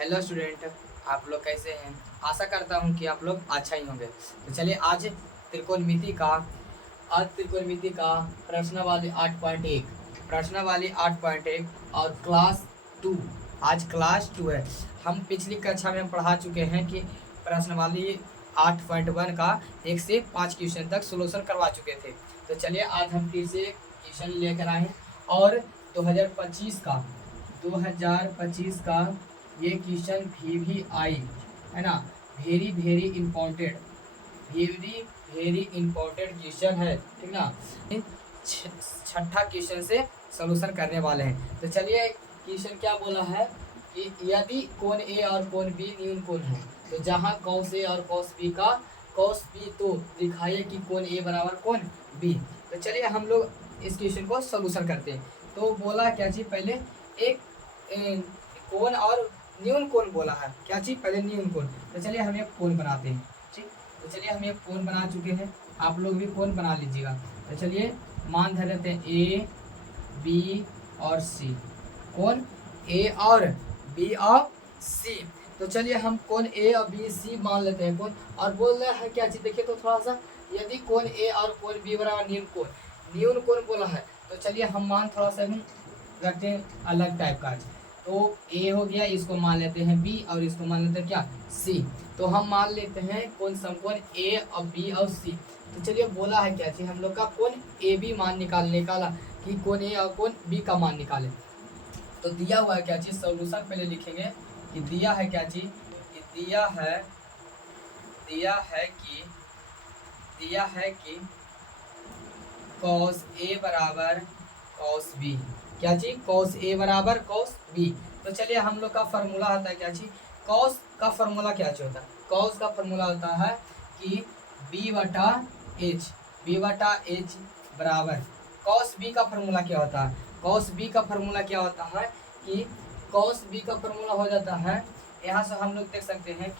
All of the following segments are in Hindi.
हेलो स्टूडेंट, आप लोग कैसे हैं। आशा करता हूं कि आप लोग अच्छा ही होंगे। तो चलिए आज त्रिकोणमिति का प्रश्नावली 8.1 और क्लास 2। आज क्लास 2 है। हम पिछली कक्षा में हम पढ़ा चुके हैं कि प्रश्नावली 8.1 का 1 से 5 क्वेश्चन तक सोल्यूशन करवा चुके थे। तो चलिए आज हम फिर से क्वेश्चन लेकर आए हैं और 2025 का ये क्वेश्चन भी आई है ना। वेरी वेरी इंपॉर्टेंट क्वेश्चन है, ठीक ना। छठा क्वेश्चन से सॉल्यूशन करने वाले हैं। तो चलिए क्वेश्चन क्या बोला है कि यदि कोण ए और कोण बी न्यून कोण है तो जहां कॉस ए और कॉस बी का कॉस बी, तो दिखाइए कि कोण ए बराबर कोण बी। तो चलिए हम लोग इस क्वेश्चन को सॉल्यूशन करते हैं। तो बोला क्या चीज, पहले एक कोण और न्यून कोण बोला है। क्या चीज, पहले न्यून कोण। तो चलिए हम एक कोण बनाते हैं, ठीक। तो चलिए हम एक कोण बना चुके हैं, आप लोग भी कोण बना लीजिएगा। तो चलिए मान धर लेते हैं ए बी और सी, कोण ए और बी और सी। तो चलिए हम कोण ए और बी सी मान लेते हैं कोण, और बोल रहे हैं क्या चीज, देखिए तो थोड़ा सा, यदि कोण ए और कोण बी बराबर न्यून कोण बोला है। तो चलिए हम मान थोड़ा सा रखते हैं अलग टाइप का। तो ए हो गया, इसको मान लेते हैं बी और इसको मान लेते हैं क्या, सी। तो हम मान लेते हैं कोण समकोण ए और बी और सी। तो चलिए बोला है क्या चीज, हम लोग का कोण ए बी मान निकाला कि कोण ए और कोण बी का मान निकाले। तो दिया हुआ है क्या चीज, सॉल्यूशन पहले लिखेंगे कि दिया है क्या चीज, कि दिया है कि कॉस ए बराबर कॉस बी। क्या चीज, कॉस ए बराबर कॉस बी। तो चलिए हम लोग का फॉर्मूला होता है क्या चीज, कॉस का फॉर्मूला क्या चीज होता है, कॉस का फॉर्मूला होता है कि बी बटा एच बराबर कॉस बी का फॉर्मूला क्या होता है, कॉस बी का फॉर्मूला क्या होता है कि कॉस बी का फॉर्मूला हो जाता है, यहाँ से हम लोग देख सकते हैं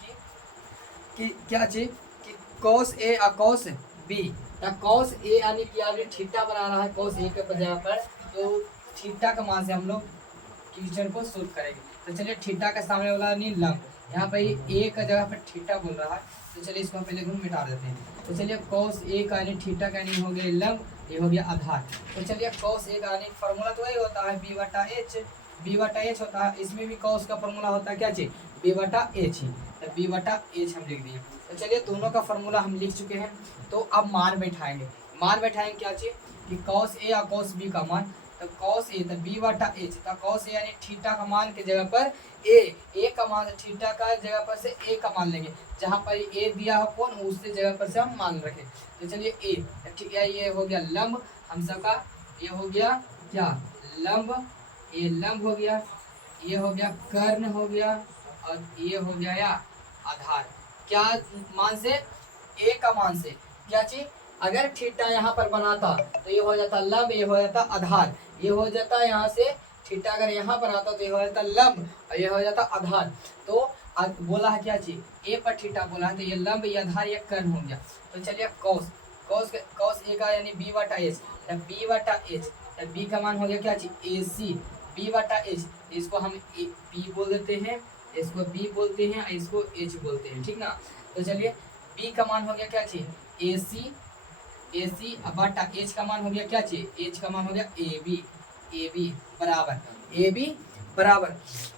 कि क्या चीज, कि कॉस ए और कॉस बी। कॉस ए यानी कि अभी थीटा बना रहा है कॉस ए के जगह पर, तो थीटा का मान से हम लोग क्वेश्चन को सोल्व करेंगे। तो चलिए थीटा का सामने वाला नहीं लंब, यहाँ पर ए का जगह पर थीटा बोल रहा है। तो चलिए इसको पहले घूम मिटा देते हैं। तो चलिए कॉस ए का यानी थीटा का यानी हो गया लंब, ये हो गया आधार। तो चलिए कॉस ए का यानी फॉर्मूला तो वही होता है बी बटा एच होता है। इसमें भी कॉस का फॉर्मूला होता है क्या चीज, बी बटा एच ही। तो बी बटा एच हम लिख दिए। तो चलिए दोनों का फॉर्मूला हम लिख चुके हैं। तो अब मान बैठाएंगे क्या चीज, कि कॉस ए और कॉस बी का मान। तो कॉस ए तो बी बटा एच, तो कॉस ए यानी थीटा का मान के जगह पर ए का मान, थीटा का जगह पर से ए का मान लेंगे। जहाँ पर ए दिया हो कौन, उससे जगह पर से हम मान रखें। तो चलिए ए, ठीक है, ये हो गया लंब हम सबका, ये हो गया क्या लंब, ये लंब हो गया, ये हो गया कर्ण हो गया, और ये हो गया या आधार। क्या मान से, ए का मान से। क्या चीज, अगर थीटा यहाँ पर बनाता तो ये हो जाता लंब, ये हो जाता आधार, ये हो जाता यहाँ से थीटा अगर यहाँ पर आता तो ये हो जाता लंब और ये हो जाता आधार। तो बोला है क्या चीज, ए पर थीटा बोला है, तो ये लंब, ये आधार, ये कर्ण हो गया। तो चलिए कॉस ए का यानी बी बटा एच, बी का मान हो गया क्या चीज, ए सी बी बटा एच। इसको हम बी बोल देते हैं, इसको बी बोलते हैं, इसको एच बोलते हैं, ठीक ना। तो चलिए बी का मान हो गया क्या चीज, ए सी बटा एच का मान हो गया क्या चीज, एच का मान हो गया ए बी बराबर।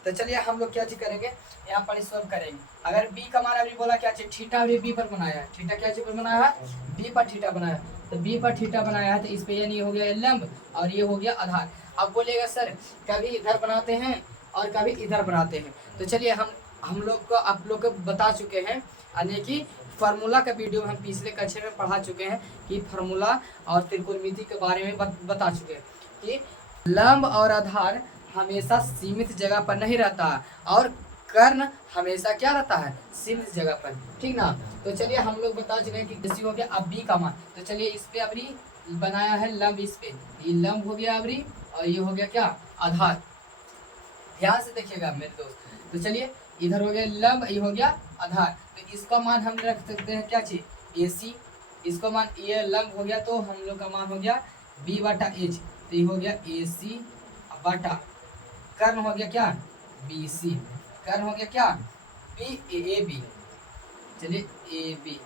तो चलिए हम लोग क्या चीज करेंगे, यहाँ पर सॉल्व करेंगे। अगर बी का मान अभी बोला क्या चीज, थीटा अभी बी पर बनाया है, थीटा क्या चीज पर बनाया है, बी पर थीटा बनाया। तो बी पर थीटा बनाया है, तो इस पे यानी हो गया लंब और ये हो गया आधार। अब बोलेगा सर कभी इधर बनाते हैं और कभी इधर बनाते हैं। तो चलिए हम लोग को आप लोग को बता चुके हैं, यानी कि फार्मूला का वीडियो हम पिछले कक्षा में पढ़ा चुके हैं कि फार्मूला और त्रिकोणमिति के बारे में बता चुके हैं कि लंब और आधार हमेशा सीमित जगह पर नहीं रहता और कर्ण हमेशा क्या रहता है, सीमित जगह पर, ठीक ना। तो चलिए हम लोग बता चुके हैं कि किसी हो गया अब बी का मान। तो चलिए इस पे अभी बनाया है लंब, इस पे ये लंब हो गया अभी, और ये हो गया क्या आधार। ध्यान से देखिएगा मेरे दोस्त। तो चलिए इधर हो गया लंब, ये हो गया आधार। तो इसका मान हम रख सकते हैं क्या चीज, ए सी। इसका मान, ये लंब हो गया तो हम लोग का मान हो गया बी बटा एच, तो ये हो गया ए सी बटा कर्ण हो गया क्या बी सी। कर्ण हो गया क्या, बी, ए बी, चलिए ए बी।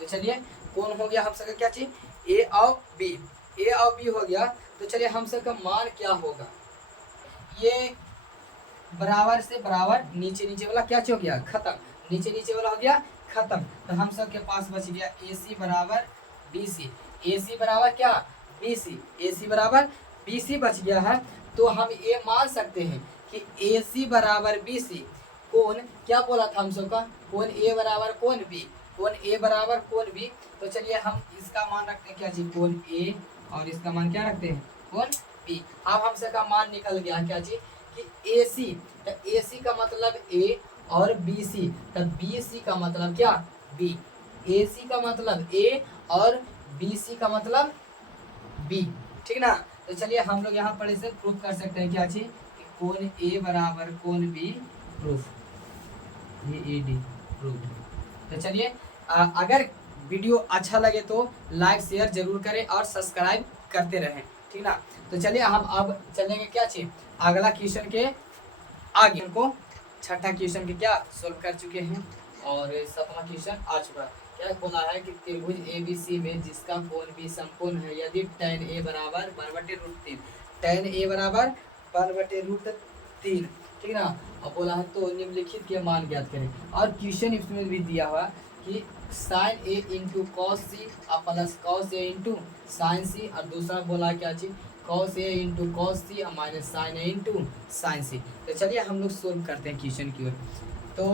तो चलिए कौन हो गया हम सबका क्या चीज, ए और बी, ए और बी हो गया। तो चलिए हम सबका मान क्या होगा, ये बराबर से बराबर, नीचे नीचे वाला क्या हो गया खत्म, नीचे नीचे वाला हो गया खत्म। तो हम सब के पास बच गया ए सी बराबर बी सी, ए सी बराबर क्या बी सी, ए सी बराबर बी सी बच गया है। तो हम ये मान सकते हैं कि ए सी बराबर बी सी, कौन क्या बोला था हम सब का, कौन ए बराबर कौन बी, कौन ए बराबर कौन बी। तो चलिए हम इसका मान रखते हैं क्या जी, कौन ए, और इसका मान क्या रखते हैं, कौन बी। अब हम सब का मान निकल गया क्या जी, कि ए सी, तो ए सी का मतलब ए और बी सी, तो बी सी का मतलब क्या बी, ए सी का मतलब ए और बी सी का मतलब बी, ठीक ना। तो चलिए हम लोग यहाँ पर इसे प्रूफ कर सकते हैं क्या चीज, कौन ए बराबर कौन बी, प्रूफ, ये ए डी प्रूफ। तो चलिए अगर वीडियो अच्छा लगे तो लाइक शेयर जरूर करें और सब्सक्राइब करते रहें, ठीक ना। तो चलिए हम अब चलेंगे क्या चीज, अगला क्वेश्चन के आगे। हमको छठा क्वेश्चन के क्या सोल्व कर चुके हैं, और सातवां क्वेश्चन आ चुका है। क्या बोला है कि त्रिभुज एबीसी में जिसका कोण भी समकोण है यदि tan ए बराबर 1/√3, tan ए बराबर 1/√3, ठीक ना। अब बोला है तो निम्नलिखित के मान ज्ञात करें, और क्वेश्चन इसमें भी दिया हुआ कि sin a इंटू कॉस सी और plus cos A into sine सी, और दूसरा बोला क्या चीज cos a इंटू कॉस सी और minus sign A into sine C. तो चलिए हम लोग सोल्व करते हैं क्वेश्चन की ओर। तो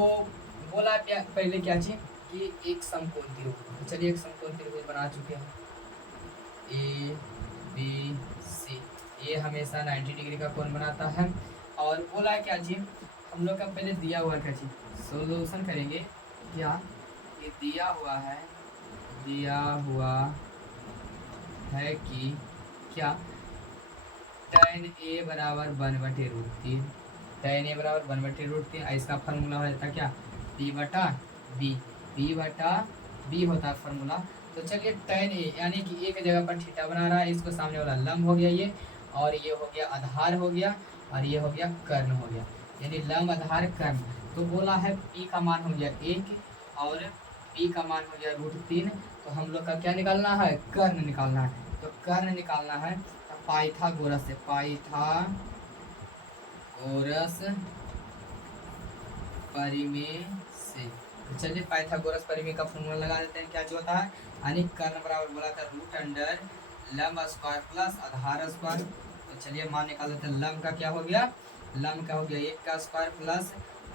बोला क्या पहले क्या चीज कि एक समकोण त्रिभुज, तो चलिए एक समकोण त्रिभुज बना चुके हैं ए बी सी, ये हमेशा 90 डिग्री का कोण बनाता है। और बोला क्या चीज हम लोग का पहले दिया हुआ क्या चीज, सोल्यूशन करेंगे क्या, ये दिया हुआ है कि क्या tan a बराबर 1/√3, tan a बराबर 1/√3, इसका फार्मूला हो जाता क्या p बटा b, p बटा b होता है फार्मूला। तो चलिए tan a यानी कि एक जगह पर थीटा बना रहा है, इसको सामने वाला लंब हो गया ये, और ये हो गया आधार हो गया, और ये हो गया कर्ण हो गया, यानी लंब आधार कर्ण। तो बोला है p का मान हो गया 1 और p का मान हो गया √3। तो हम लोग का क्या निकालना है, कर्ण निकालना है। तो कर्ण निकालना है पाइथागोरस से, पाइथागोरस परिमेय से। तो चलिए पाइथागोरस परिमेय का फॉर्मूला लगा देते हैं, क्या जो होता है, यानी कर्ण बराबर बोला था √अंडर लंब स्क्वायर प्लस आधार स्क्वायर। तो चलिए मान निकाल देते हैं, लंब का क्या हो गया, लंब का हो गया 1 का स्क्वायर प्लस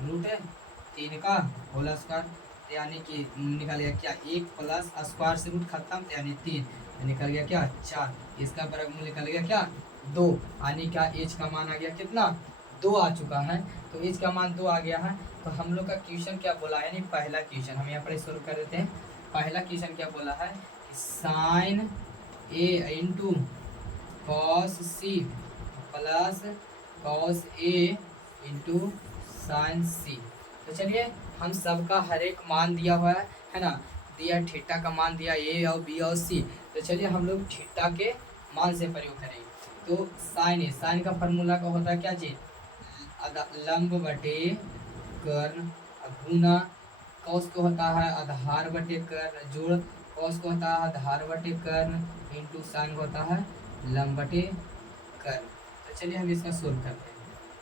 √3 का होल स्क्वायर, यानी कि निकल गया क्या 1 प्लस स्क्वायर से रूट खत्म, यानी 3, निकल गया क्या 4, इसका वर्गमूल निकल गया क्या 2, यानी क्या एच का मान आ गया कितना 2 आ चुका है। तो एच का मान 2 आ गया है। तो हम लोग का क्वेश्चन क्या बोला है, यानी पहला क्वेश्चन हम यहाँ पर सोल्व कर देते हैं। पहला क्वेश्चन क्या बोला है कि sine A into cos C plus cos A into sine C. तो चलिए हम सबका हर एक मान दिया हुआ है ना, दिया थीटा का मान दिया ए और बी और सी। तो चलिए हम लोग थीटा के मान से प्रयोग करेंगे। तो साइन का फार्मूला का होता है क्या चीज, लंब बटे कर्ण गुना कॉस को होता है आधार बटे कर्ण जोड़ कॉस को होता है आधार बटे कर्ण इंटू साइन को होता है लंब बटे कर्ण। तो चलिए हम इसका सोल्व करते हैं।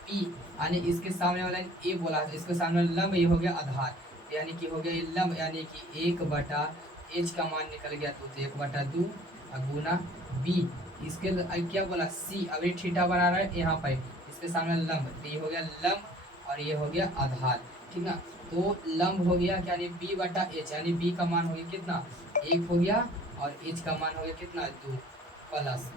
पी यानी इसके सामने वाला ए बोला है, इसके सामने वाला लंब ये हो गया आधार, यानी कि हो गया ये लंब, यानी कि 1 बटा एच का मान निकल गया तो 1 बटा 2 गुना बी, इसके क्या बोला सी, अभी थीटा बना रहा है यहाँ पर, इसके सामने लंब, तो ये हो गया लंब और ये हो गया आधार, ठीक ना। तो लंब हो गया यानी बी बटा एच, यानी बी का मान हो गया कितना 1 हो गया, और एच का मान हो गया कितना 2 प्लस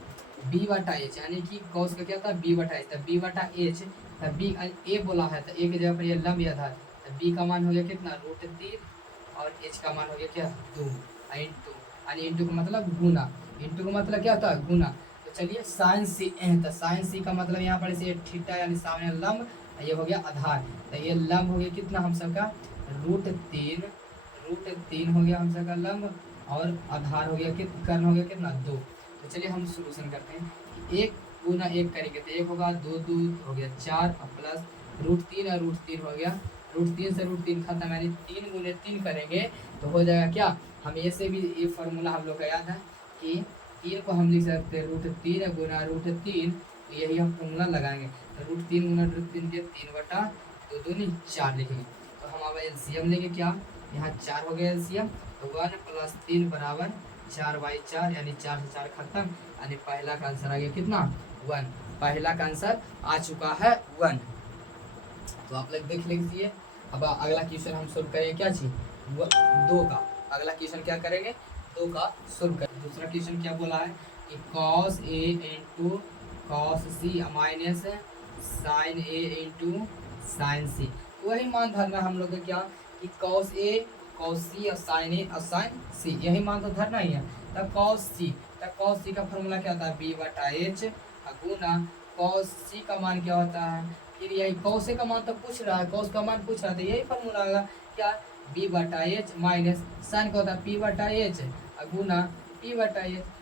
बी बटा एच, यानी कि कॉस का क्या था बी बटा एच, बी बटा एच, तब बी ए बोला है तो ए की जगह पर ये लंब या आधार, तो बी का मान हो गया कितना √3 और एच का मान हो गया क्या 2 इंटू, यानी इंटू का मतलब गुना, इंटू का मतलब क्या होता है गुना। तो चलिए साइन सी, तो साइन सी का मतलब यहाँ पर से थीटा यानी सामने लंब, ये हो गया आधार, तो ये लंब हो गया कितना हम सबका √3 हो गया हम सबका लंब, और आधार हो गया कर्ण हो गया कितना 2। तो चलिए हम सोल्यूशन करते हैं, 1 गुना 1 करेंगे तो 1 होगा, 2 2 हो गया 4 और प्लस √3 और √3 हो गया √3 से √3 खत्म, यानी 3 गुने 3 करेंगे तो हो जाएगा क्या, हम ये से भी ये फार्मूला हम लोग का याद है कि 3 को हम लिख सकते हैं √3 गुना √3, तो यही हम फार्मूला लगाएंगे। तो √3 गुना √3 के 3/2 दूनी 4 लिखेंगे। तो हम अब एलसीएम लेंगे क्या, यहाँ 4 हो गया एलसीएम, तो 1 + 3 बराबर 4/4, यानी 4 से 4 खत्म, यानी पहला का आंसर आ गया कितना 1। पहला का आंसर आ चुका है 1। तो आप लोग देख लीजिए। अब अगला क्वेश्चन हम सोल्व करेंगे क्या चीज, 2 का। अगला क्वेश्चन क्या करेंगे, 2 का सोल्व करेंगे। दूसरा क्वेश्चन क्या बोला है कि cos A into cos C minus sin A into sin C। वही मान धरना हम लोग का क्या कि cos A cos C और sin A और sin C, यही मान तो धरना ही है। तब cos C का फॉर्मूला क्या होता है, B/H गुना cos C का मान क्या होता है, फिर यही cos A का मान तो पूछ रहा है, cos का मान पूछ रहा था, यही फॉर्मूला होगा क्या B/H माइनस sin का होता है P/H गुना P/H।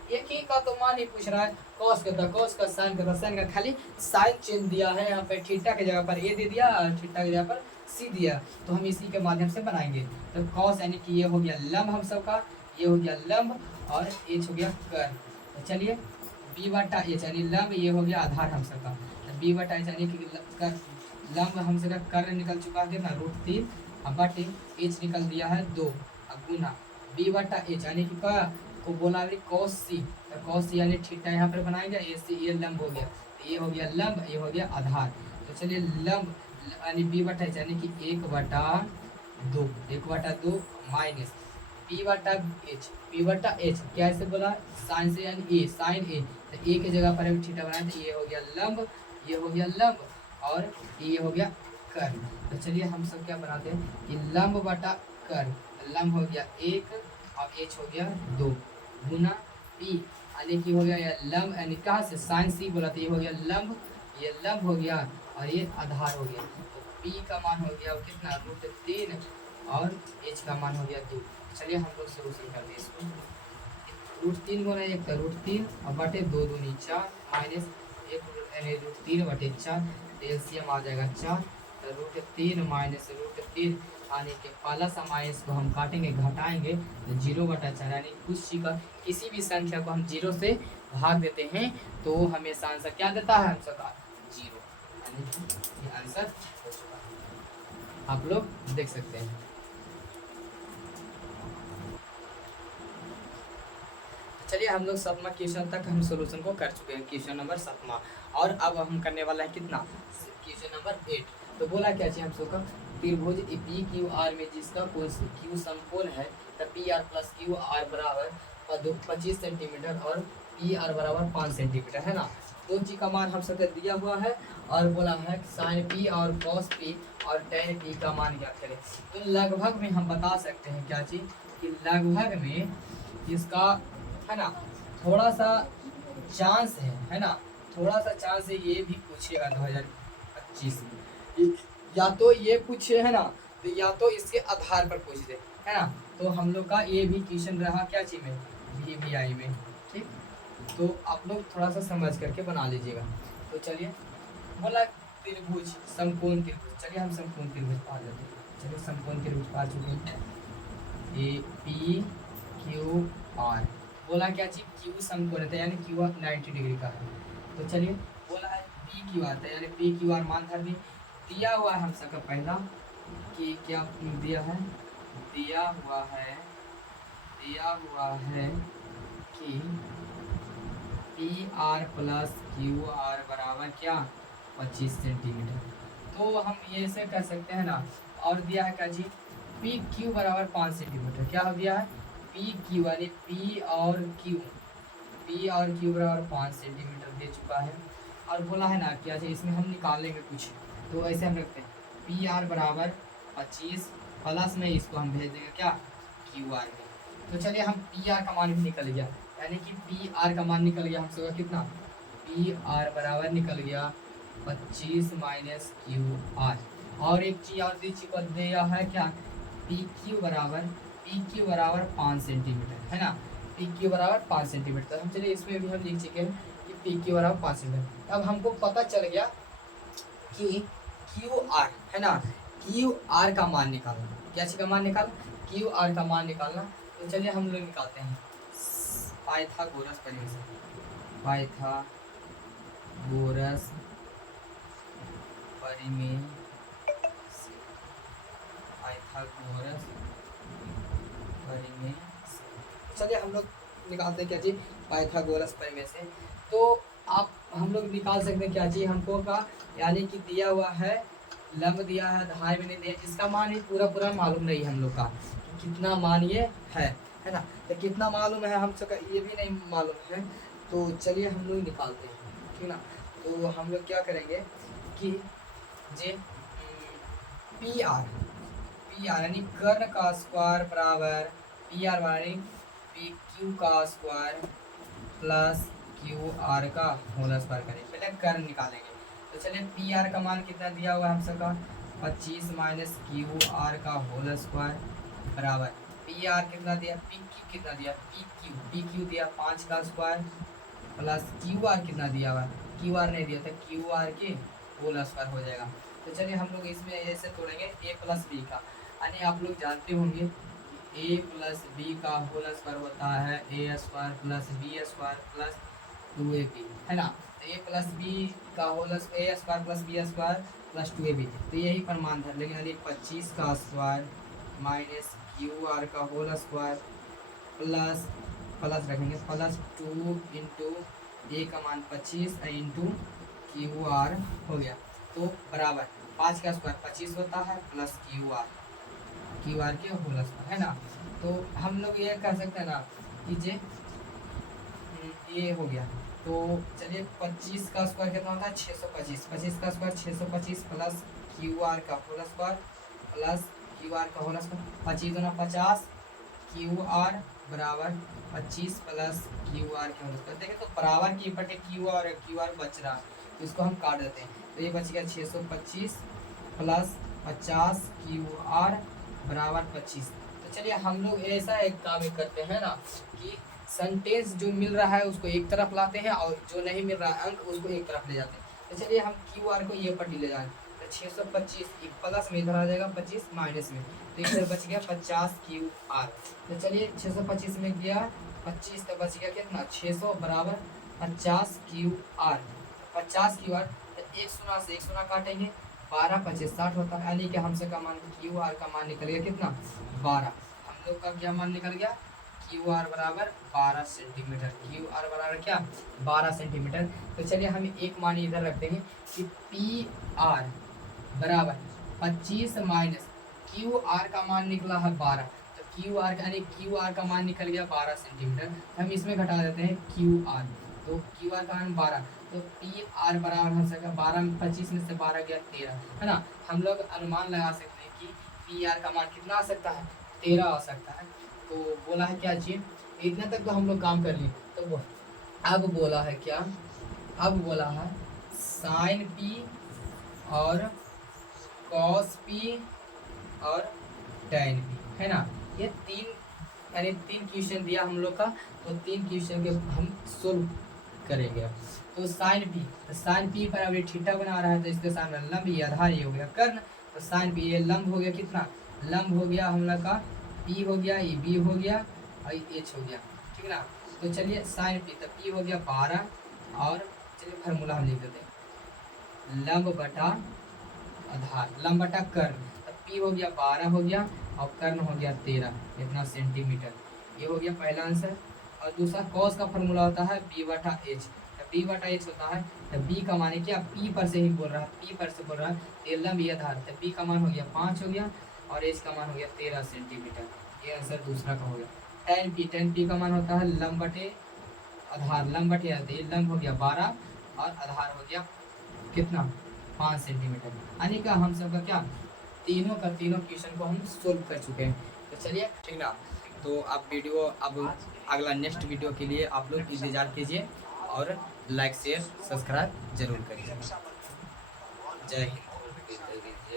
एक ही का तो मान ही पूछ रहा है, cos का था cos का, sin का था sin का, खाली साइन चेंज दिया है, यहाँ पे थीटा की जगह पर A दे दिया और थीटा की जगह पर C दिया, तो हम इसी के माध्यम से बनाएंगे। तो cos यानी कि ये हो गया लंब हम सबका, ये हो गया लंब और H हो गया कर्व। तो चलिए B/H यानी लंब, ये हो गया आधार हम सबका, B/H यानी कि लंब हम सबका कर्व निकल चुका है कितना √3, अब बटे H निकल दिया है 2, अब गुना B/H यानी कि का को बोला है cos C, तो cos C यानी थीटा यहाँ पर बनाएंगे, ये लंब हो गया, तो ये हो गया लंब, ये हो गया आधार। तो चलिए लंब यानी B/H यानी कि 1/2 माइनस P/H क्या ऐसे बोला साइन से यानी A साइन A, तो A की जगह पर थीटा बनाए, तो ये हो गया लंब, ये हो गया लंब और ये हो गया कर्व। तो चलिए हम सब क्या बनाते हैं कि लंब बटा कर्व, लंब हो गया 1 और H हो गया 2 गुना P यानी कि हो गया लंब, यानी कहाँ से साइन C बोला, तो ये हो गया लंब, ये लंब हो गया और ये आधार हो गया। तो P का मान हो गया कितना √3 और H का मान हो गया 2। चलिए हम लोग सोल्यूशन कर दिए इसको। √3 गुना 1 का √3 और बटे 2 दूनी 4 माइनस 1 यानी √3/4, एलसीएम आ जाएगा 4, तो √3 माइनस √3 आने के प्लस माइनस को हम काटेंगे घटाएंगे तो 0/4, यानी कुछ चीज का किसी भी संख्या को हम 0 से भाग देते हैं तो हमेशा आंसर क्या देता है, आंसर का 0, यानी कि ये आंसर हो चुका है, आप लोग देख सकते हैं। चलिए हम लोग 7वां क्वेश्चन तक हम सॉल्यूशन को कर चुके हैं, क्वेश्चन नंबर 7वां, और अब हम करने वाला है कितना क्वेश्चन नंबर 8। तो बोला क्या चाहिए हम सबका, त्रिभुज PQR में जिसका कोण Q समकोण है, तो PR + QR बराबर 25 सेंटीमीटर और PR बराबर 5 सेंटीमीटर है ना। दो चीज का मान हम सबके दिया हुआ है और बोला है sin P और cos P और tan P का मान क्या करें। तो लगभग में हम बता सकते हैं क्या चीज कि लगभग में इसका है ना थोड़ा सा चांस है ना, थोड़ा सा चांस है ये भी पूछेगा 2025 में, या तो ये पूछे है ना, तो या तो इसके आधार पर पूछ दे है ना। तो हम लोग का ये भी क्वेश्चन रहा क्या चीज में, VBI में, ठीक। तो आप लोग थोड़ा सा समझ करके बना लीजिएगा। तो चलिए बोला त्रिभुज समकोण त्रिभुज, चलिए हम समकोण त्रिभुज पा लेते हैं। चलिए समकोण त्रिभुज पा चुके हैं, APQR बोला क्या चीज Q समकोण है यानी Q 90 डिग्री का है। तो चलिए बोला है PQR था यानी PQR मान धर दी, दिया हुआ है हम सबका पहला कि क्या दिया है, दिया हुआ है कि PR + QR बराबर क्या 25 सेंटीमीटर। तो हम ये से कर सकते हैं ना, और दिया है क्या जी PQ बराबर 5 सेंटीमीटर, क्या हो गया है PQ यानी P और Q बराबर 5 सेंटीमीटर दे चुका है। और बोला है ना क्या चाहिए इसमें हम निकाल लेंगे कुछ, तो ऐसे हम रखते हैं PR बराबर 25 प्लस में इसको हम भेज देंगे क्या QR में। तो चलिए हम PR का मान भी निकल गया, यानी कि PR का मान निकल गया हम सबका कितना, PR बराबर निकल गया 25 माइनस QR। और एक चीज और दिया है क्या PQ बराबर 5 सेंटीमीटर है ना, PQ बराबर 5 सेंटीमीटर। तो हम चलिए इसमें भी हम लिख चुके हैं कि PQ बराबर 5 सेंटीमीटर। अब हमको पता चल गया कि QR है ना, क्यू आर का मान निकालना। क्या चीज़ का मान निकालना? क्यू आर का मान निकालना। तो चलिए हम लोग निकालते हैं पाइथागोरस परिमेय से। पाइथागोरस परिमेय से, पाइथागोरस परिमेय से। चलिए हम लोग निकालते हैं क्या चीज़? पाइथागोरस परिमेय से। तो आप हम लोग निकाल सकते हैं क्या चीज़ हमको का, यानी कि दिया हुआ है लंब दिया है, आधार में नहीं दिया, इसका मान ही पूरा मालूम नहीं है हम लोग का कि कितना मान ये है ना। तो कितना मालूम है हम सबका ये भी नहीं मालूम है। तो चलिए हम लोग निकालते हैं, ठीक ना। तो हम लोग क्या करेंगे कि जे पी आर यानी कर्ण का स्क्वायर बराबर पी आर यानी पी क्यू का स्क्वायर प्लस क्यू आर का होल स्क्वायर करेंगे। पहले कर्ण निकालेंगे। तो चलिए पी आर का मान कितना दिया हुआ है हम सबका 25 माइनस क्यू आर का होल स्क्वायर बराबर पी आर कितना दिया, पी क्यू कितना दिया, पी क्यू दिया 5 का स्क्वायर प्लस क्यू आर कितना दिया हुआ, क्यू आर नहीं दिया था, क्यू आर के होल स्क्वायर हो जाएगा। तो चलिए हम लोग इसमें ऐसे तोड़ेंगे ए प्लस बी का, यानी आप लोग जानते होंगे ए प्लस बी का होल स्क्वायर होता है A square plus B square plus 2ab, है ना। तो ए प्लस बी का whole A square plus B square plus 2ab, तो यही पर मान था। लेकिन यदि 25 का स्क्वायर माइनस क्यू आर का होल स्क्वायर प्लस रखेंगे प्लस 2 इंटू ए का मान 25 इंटू क्यू आर हो गया। तो बराबर 5 का स्क्वायर 25 होता है प्लस क्यू आर के होल स्क्वायर, है ना। तो हम लोग ये कह सकते हैं ना कि ये हो गया। तो चलिए 25 का स्क्वायर कितना होता है 625, 25 का स्क्वायर 625 प्लस क्यू आर का whole square plus Q R का होल स्क्वायर, 25 गुना 50 क्यू आर बराबर 25 प्लस क्यू आर के होल स्क्वायर। देखिए तो बराबर की बटे क्यू आर बच रहा, तो इसको हम काट देते हैं। तो ये बच गया 625 प्लस 50 क्यू आर बराबर 25। तो चलिए हम लोग ऐसा एक काम करते हैं ना कि सेंटेंस जो मिल रहा है उसको एक तरफ लाते हैं और जो नहीं मिल रहा है अंक उसको एक तरफ ले जाते हैं। तो चलिए हम क्यू आर को ये पट्टी ले जाएं। तो 625 प्लस में इधर आ जाएगा 25 माइनस में, तो इधर बच गया 50 क्यू आर। तो चलिए 625 में गया 25, तो बच गया कितना 600 बराबर 50 क्यू आर। 50 क्यू आर, तो एक शून्य से एक शून्य काटेंगे 12 25 60 होता है, यानी कि हमसे का मान क्यू आर का मान निकल गया कितना 12। हम लोग का क्या मान निकल गया क्यू आर बराबर 12 सेंटीमीटर, क्यू आर बराबर क्या 12 सेंटीमीटर। तो चलिए हम एक मान इधर रखते हैं कि पी आर बराबर 25 माइनस क्यू आर का मान निकला है 12, तो क्यू आर यानी क्यू आर का मान निकल गया 12 सेंटीमीटर। हम इसमें घटा देते हैं क्यू आर, तो क्यू आर का मान 12, तो पी आर बराबर हो सका 12 में 25 में से 12 गया 13, है ना। हम लोग अनुमान लगा सकते हैं कि पी आर का मान कितना आ सकता है 13 आ सकता है। तो बोला है क्या चीज, इतना तक तो हम लोग काम कर लिए। तो अब बोला है क्या, अब बोला है साइन पी और कॉस पी और टैन पी, है ना। ये यानी तीन क्वेश्चन दिया हम लोग का, तो तीन क्वेश्चन के हम सोल्व करेंगे। तो साइन पी पर अभी थीटा बना रहा है, तो इसके सामने लंब ये आधार ये हो गया कर्ण, तो साइन पी ये लंब हो गया कितना, लंब हो गया हम लोग का पी हो गया, ये बी हो गया और एच हो गया, ठीक ना। तो चलिए साइन पी, तो पी हो गया 12 और चलिए फार्मूला हम लिख देते हैं लंब बटा आधार, लंब बटा कर्ण, तो पी हो गया 12 हो गया और कर्ण हो गया 13 इतना सेंटीमीटर, ये हो गया पहला आंसर। और दूसरा कॉस का फार्मूला होता है बी बटा एच, तो बी बटा एच होता है, तो बी का मान क्या पी पर से ही बोल रहा है, पी पर से बोल रहा है, ये लंब ये आधार, तो बी का मान हो गया 5 हो गया और एच का मान हो गया 13 सेंटीमीटर, ये आंसर दूसरा का हो गया। टेन पी का मान होता है लंब बटे आधार, लंब बटे आधार, लंब हो गया 12 और आधार हो गया कितना 5 सेंटीमीटर, यानी कि हम सब का क्या तीनों क्वेश्चन को हम सोल्व कर चुके हैं। तो चलिए ठीक ना, तो आप वीडियो अब अगला नेक्स्ट वीडियो के लिए आप लोग इंतज़ार कीजिए और लाइक शेयर सब्सक्राइब जरूर करिए। जय हिंद।